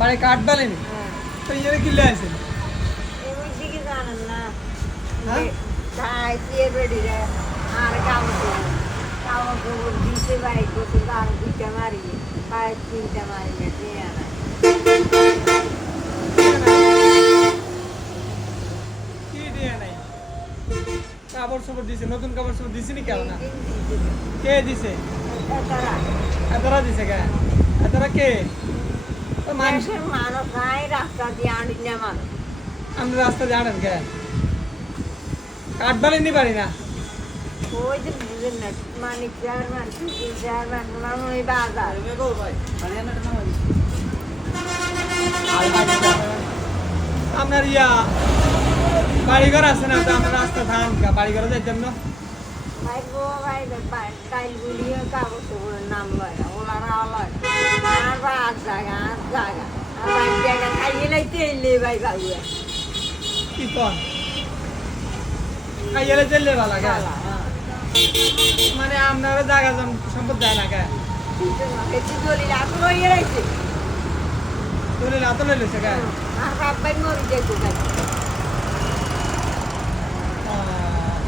বাড়ি কাঠ বালেনি তো ইয়ে কিলে আছে এমন দিকে জানেন না হ্যাঁ? খাই দিয়ে বেড়ি যায় আর কামড় দিতে বাইক করতে আর দুইটা মারি পায়ে তিনটা মারি গেছে কি দিয়ে নাই কাপড় চোপড় দিছে নতুন কাপড় চোপড় দিছি নি কেউ না কে দিছে এতরা দিছে কে এতরা কে তো মানুষ মানুষের মানুষ নাই রাস্তা দিয়ে আনিলে মানুষ আমরা রাস্তা জানেন কে কাঠ বালেনি পারি না ওই যে বুঝেন না মানিক চেয়ারম্যান চেয়ারম্যান ওই বাজার আপনার ইয়া বাড়িঘর আছে না তো আমার রাস্তা ধান বাড়িঘরে যাই জন্য ভাই গো ভাই টাইল গুলিয়ে কাগজ করে নাম লয় না ওনারা লয় না আর বা আর জায়গা আর জায়গা খাইয়ে লাইতে এলে ভাই বাবু কি কর খাইয়ালে চললে ভালো কে মানে আপনারা জায়গা সম্পদ দেয় না কে বেশি দলিল আসলে ইয়ে রয়েছে দলিল হাতে লই লইছে কে আর বাপ ভাই মরি যেত ভাই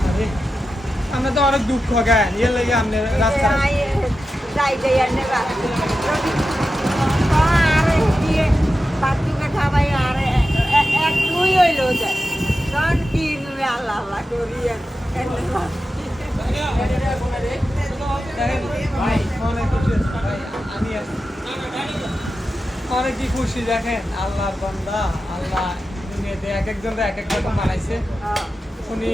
আরে আমরা তো অনেক দুঃখ জ্ঞান ইয়ে লেগে আপনি রাস্তা যাই যাই আর নেবা আর দিয়ে বাথরুমে খাবাই আর একটুই হইলো যায় তখন কি তুমি আল্লাহ আল্লাহ করি অনেক কি খুশি দেখেন আল্লাহর বান্দা আল্লাহ দুনিয়াতে এক একজনরা এক এক রকম বানাইছে উনি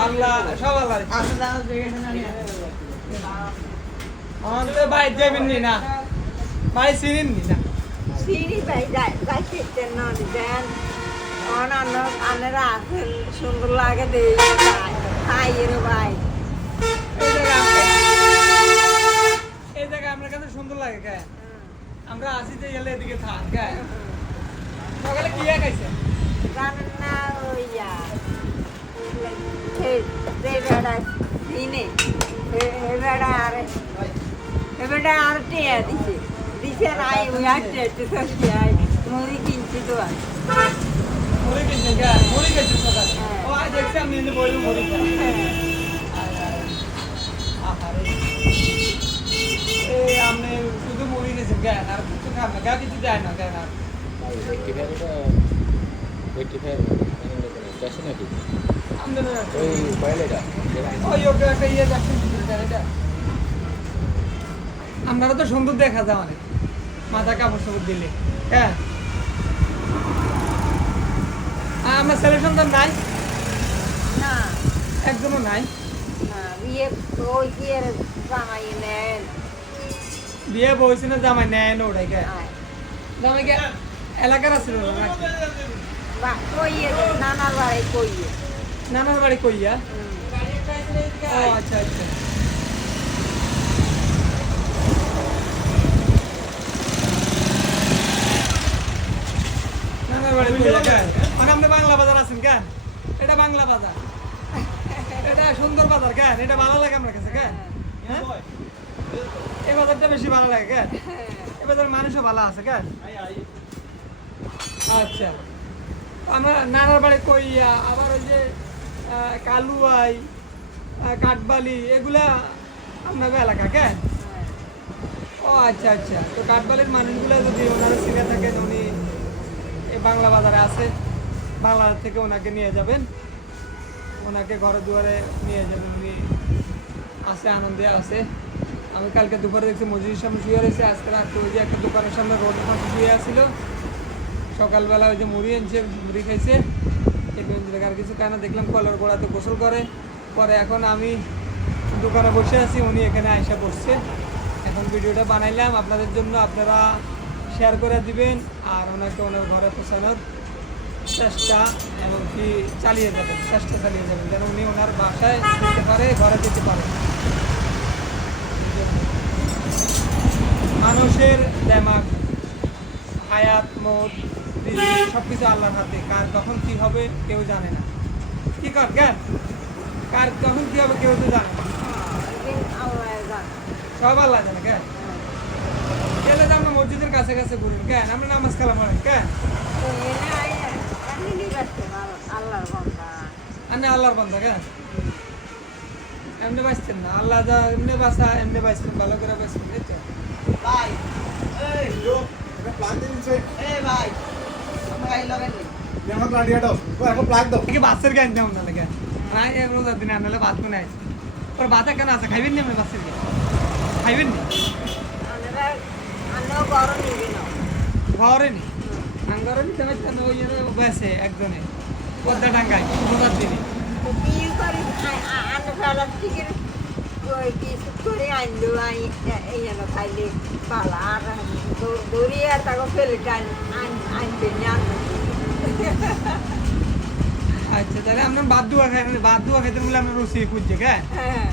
আল্লাহ সব আল্লাহ আমাদের তো ভাই যাবেন নি না ভাই চিনেন নি না চিনি ভাই যাইতে না দেন অনান্য আনেরা আসেন সুন্দর লাগে দেই খাইয়ের ভাই এই জায়গা আপনার কাছে সুন্দর লাগে কে আমরা আসি যে গেলে এদিকে থাক কে সকালে কি খাইছে জানেন না ওইয়া বেড়া দিনে বেড়া আর টিয়া দিছে দিছে নাই ওই আসছে মুড়ি কিনছি তো মুড়ি কিনছেন কে মুড়ি কিনছেন সকালে ও আজ দেখছি আমি এনে বলি মুড়ি খাই এই আপনি শুধু মুড়ি কিনছেন কে আর কিছু খান না কে কিছু দেয় না কেন আপনারা তো সুন্দর দেখা যায় অনেক মাথা কাপড় সাপড় দিলে হ্যাঁ আপনার ছেলে সন্তান নাই না একজনও নাই বিয়ে ওই কি আর জামাই নেন বিয়ে বলছি না জামাই নেয় না ওটাই কে জামাইকে এলাকার আছে বা কইয়ে নানার বাড়ি কইয়ে নানার বাড়ি কইয়া ও আচ্ছা আচ্ছা নানার বাড়ি কইয়া কেন মানে আপনি বাংলা বাজার আছেন কেন এটা বাংলা বাজার এটা সুন্দর বাজার কেন এটা ভালো লাগে আমার কাছে কেন হ্যাঁ এই বাজারটা বেশি ভালো লাগে কেন এই বাজার মানুষও ভালো আছে কেন আচ্ছা আমরা নানার বাড়ি কইয়া আবার ওই যে কালুয়াই কাঠবালি এগুলা আপনাদের এলাকা কেন ও আচ্ছা আচ্ছা তো কাঠবালির মানুষগুলো যদি ওনারা চিনে থাকেন উনি এই বাংলা বাজারে আছে বাংলা থেকে ওনাকে নিয়ে যাবেন ওনাকে ঘরে দুয়ারে নিয়ে যাবেন উনি আছে আনন্দে আছে আমি কালকে দুপুরে দেখছি মসজিদের সামনে শুয়ে রয়েছে আজকে রাত্রে ওই যে একটা দোকানের সামনে রোডের পাশে শুয়ে আসছিল সকালবেলা ওই যে মুড়ি আনছে মুড়ি খাইছে আর কিছু কেন দেখলাম কলার গোড়াতে গোসল করে পরে এখন আমি দোকানে বসে আছি উনি এখানে আয়সা বসছে এখন ভিডিওটা বানাইলাম আপনাদের জন্য আপনারা শেয়ার করে দিবেন আর ওনাকে ওনার ঘরে পৌঁছানোর চেষ্টা এমনকি চেষ্টা চালিয়ে যাবেন যেন উনি ওনার বাসায় যেতে পারে ঘরে যেতে পারে মানুষের দেমাগ হায়াত মত সব কিছু আল্লাহর হাতে কার কখন কি হবে কেউ জানে না কি কর জ্ঞান কার কখন কি হবে কেউ তো জানে না সব আল্লাহ জানে জ্ঞান কাছে কাছে ঘুরেন কেন? আমরা নামাজ কালাম পড়েন কেন? আল্লাহর বান্দা আপনি আল্লাহর বান্দা কেন? এমনি বাঁচতেন না, আল্লাহ যা এমনি বাঁচা এমনি বাঁচতেন, ভালো করে বাঁচতেন, এই তো। ভাই এই লোক এটা প্লাগ দিনছে এই ভাই আমরা গাড়ি লাগাইনি আমার প্লাগ দিয়া দাও এখন প্লাগ দাও কি বাচ্চার জ্ঞান দেওয়া না কেন? না এক রোজার দিনে আনলে ভাত মনে আছে, ওর ভাত কেন আছে? খাইবেন নি আপনি বাচ্চার জ্ঞান? খাইবেন নি? আমিও গরম নিবি না ঘরে নি আঙ্গারে নিতে পারতেন, ওই বেসে একজনে পদ্মা ডাঙ্গায় রোজার দিনে। তো কি করি আন্না ফেলার থেকে কিছু করে আনলো এই যেন খাইলে পালা আর দৌড়িয়ে আর তাকে ফেলে আনবে না আচ্ছা তাহলে আপনার বাদ দুয়া খাই, বাদ দুয়া খাইতে বলে আপনার রুচি খুঁজছে কেন? হ্যাঁ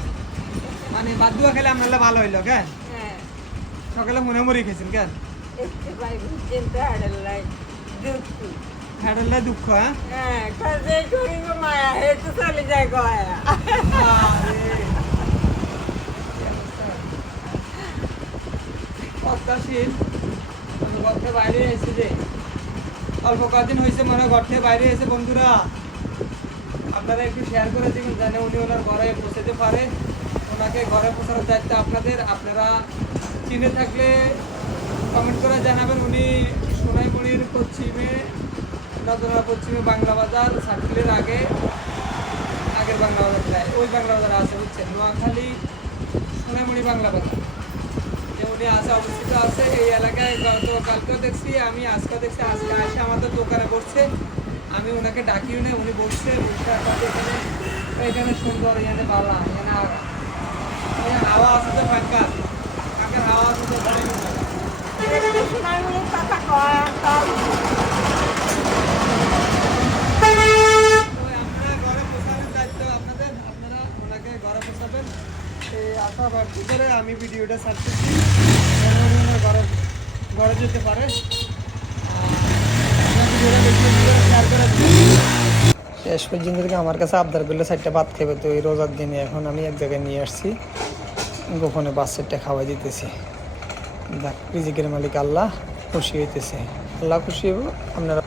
মানে বাদ দুয়া খেলে আপনার ভালো হইলো কেন? হ্যাঁ সকালে মনে মরি খেয়েছেন কেন? একটু ভাই চিন্তা হাড়েলাই দুঃখ হ্যাডেলটা দুঃখ, হ্যাঁ? হ্যাঁ কাজে করিব মায়া হেতু চলে যায় গয়া পদ্মাশীল আমি ঘর থেকে বাইরে এসে যে অল্প কদিন হয়েছে মনে হয় ঘর থেকে বাইরে এসে, বন্ধুরা আপনারা একটু শেয়ার করে দিবেন যেন উনি ওনার ঘরে পৌঁছাতে পারে। ওনাকে ঘরে পৌঁছানোর দায়িত্ব আপনাদের, আপনারা চিনে থাকলে কমেন্ট করে জানাবেন। উনি সোনাইমুড়ির পশ্চিমে, নদনা পশ্চিমে বাংলা বাজার সার্কেলের আগের বাংলা বাজার প্রায় ওই বাংলা বাজার আছে, বুঝছেন? নোয়াখালী সোনাইমুড়ি বাংলা বাজার যে উনি আছে অবস্থিত আছে এই এলাকায়। কালকেও দেখছি, আমি আজকে দেখছি, আজকে এসে আমাদের দোকানে বসছে, আমি ওনাকে ডাকিও না, উনি বসছে বসে আমাদের এখানে সুন্দর, এখানে বালা, এখানে হাওয়া আছে তো ফাঁকা, ফাঁকার হাওয়া আছে তো ভালোই মজা। সোনাইমুড়ির কথা কয় তো আপনারা ঘরে পৌঁছানোর দায়িত্ব আপনাদের, আপনারা ওনাকে ঘরে পৌঁছাবেন এই আশা ব্যক্তি করে আমি ভিডিওটা ছাড়তেছি যেন উনি ওনার ঘরে যেতে পারে। ভিডিওটা বেশি শেয়ার করে শেষ পর্যন্ত থেকে আমার কাছে আবদার করলে 4টা ভাত খাবে, তো এই রোজার দিনে এখন আমি এক জায়গায় নিয়ে আসছি, গোপনে 5-4টা খাওয়াই দিতেছি। রিজিকের মালিক আল্লাহ খুশি হইতেছে, আল্লাহ খুশি হইব, আপনারা